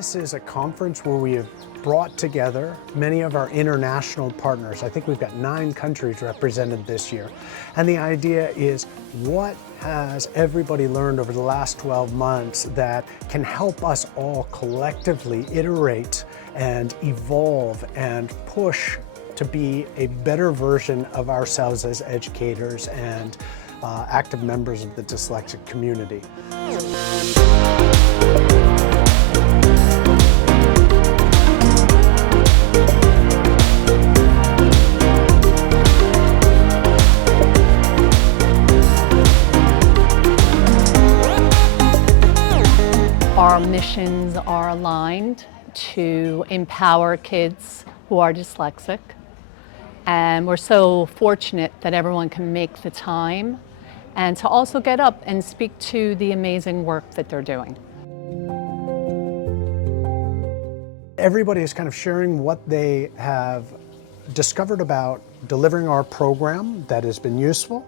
This is a conference where we have brought together many of our international partners. I think we've got 9 countries represented this year. And the idea is, what has everybody learned over the last 12 months that can help us all collectively iterate and evolve and push to be a better version of ourselves as educators and active members of the dyslexic community. Our missions are aligned to empower kids who are dyslexic, and we're so fortunate that everyone can make the time and to also get up and speak to the amazing work that they're doing. Everybody is kind of sharing what they have discovered about delivering our program that has been useful,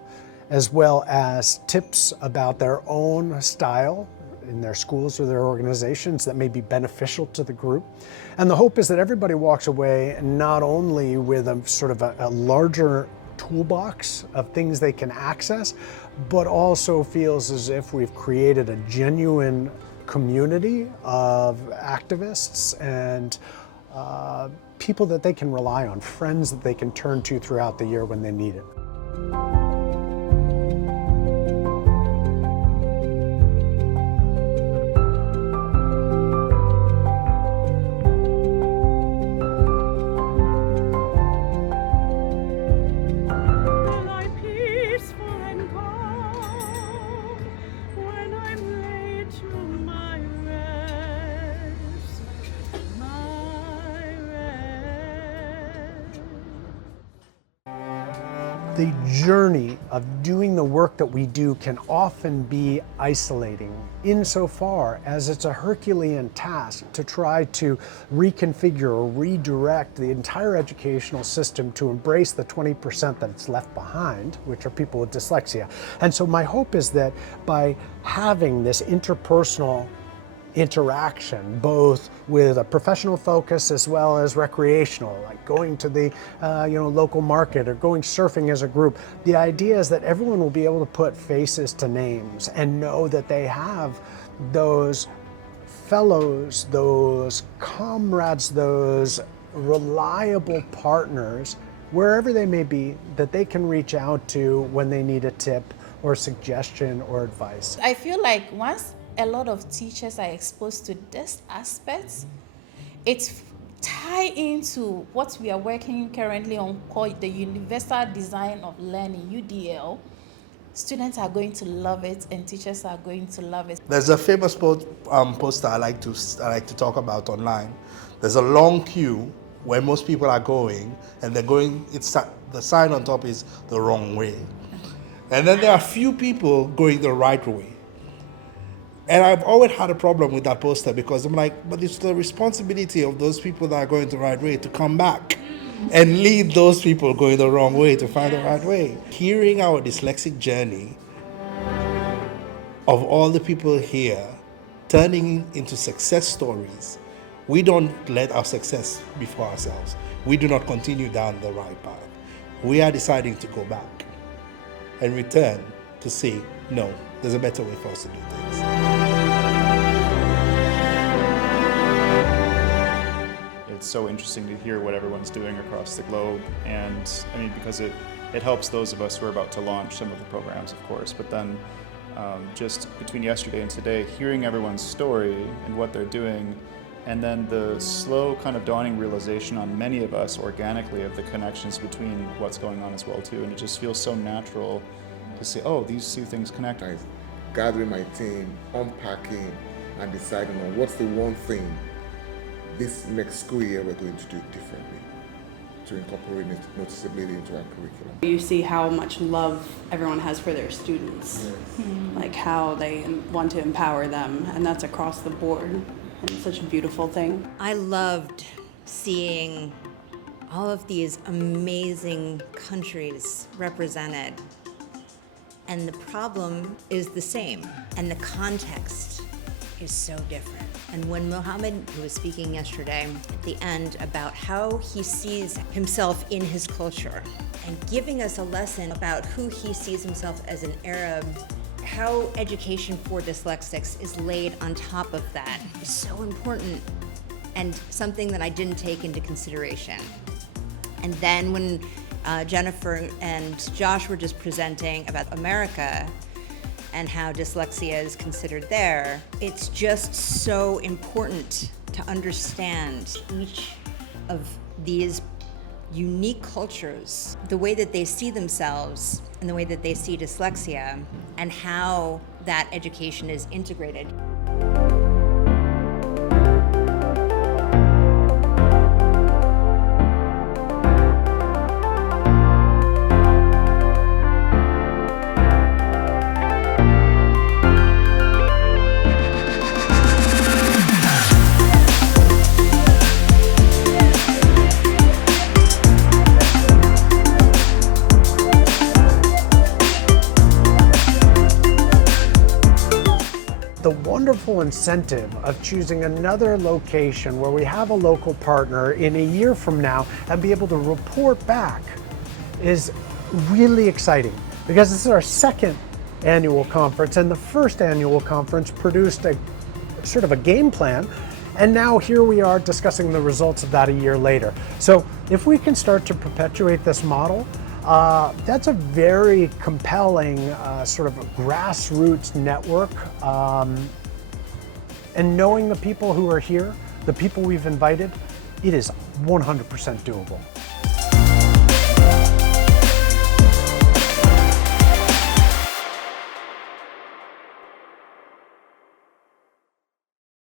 as well as tips about their own style in their schools or their organizations that may be beneficial to the group. And the hope is that everybody walks away not only with a sort of a larger toolbox of things they can access, but also feels as if we've created a genuine community of activists and people that they can rely on, friends that they can turn to throughout the year when they need it. The journey of doing the work that we do can often be isolating insofar as it's a Herculean task to try to reconfigure or redirect the entire educational system to embrace the 20% that it's left behind, which are people with dyslexia. And so my hope is that by having this interpersonal interaction, both with a professional focus as well as recreational, like going to the local market or going surfing as a group. The idea is that everyone will be able to put faces to names and know that they have those fellows, those comrades, those reliable partners, wherever they may be, that they can reach out to when they need a tip or suggestion or advice. I feel like once a lot of teachers are exposed to this aspect, it's tie into what we are working currently on called the Universal Design of Learning, UDL. Students are going to love it and teachers are going to love it. There's a famous poster I like to talk about online. There's a long queue where most people are going and they're going, the sign on top is the wrong way. And then there are few people going the right way. And I've always had a problem with that poster because I'm like, but it's the responsibility of those people that are going the right way to come back and lead those people going the wrong way to find the right way. Hearing our dyslexic journey of all the people here turning into success stories, we don't let our success be for ourselves. We do not continue down the right path. We are deciding to go back and return to say, no, there's a better way for us to do things. It's so interesting to hear what everyone's doing across the globe, and I mean, because it helps those of us who are about to launch some of the programs, of course, but then just between yesterday and today, hearing everyone's story and what they're doing, and then the slow kind of dawning realization on many of us organically of the connections between what's going on as well too, and it just feels so natural to say, oh, these two things connect. Gathering my team, unpacking, and deciding on what's the one thing this next school year we're going to do differently to incorporate noticeability into our curriculum. You see how much love everyone has for their students, like how they want to empower them, and that's across the board, and it's such a beautiful thing. I loved seeing all of these amazing countries represented. And the problem is the same, and the context is so different. And when Mohammed, who was speaking yesterday at the end about how he sees himself in his culture and giving us a lesson about who he sees himself as an Arab, how education for dyslexics is laid on top of that is so important and something that I didn't take into consideration. And then when Jennifer and Josh were just presenting about America and how dyslexia is considered there, it's just so important to understand each of these unique cultures, the way that they see themselves and the way that they see dyslexia, and how that education is integrated. The wonderful incentive of choosing another location where we have a local partner in a year from now and be able to report back is really exciting, because this is our second annual conference, and the first annual conference produced a sort of a game plan, and now here we are discussing the results of that a year later. So if we can start to perpetuate this model, that's a very compelling sort of grassroots network. And knowing the people who are here, the people we've invited, it is 100% doable.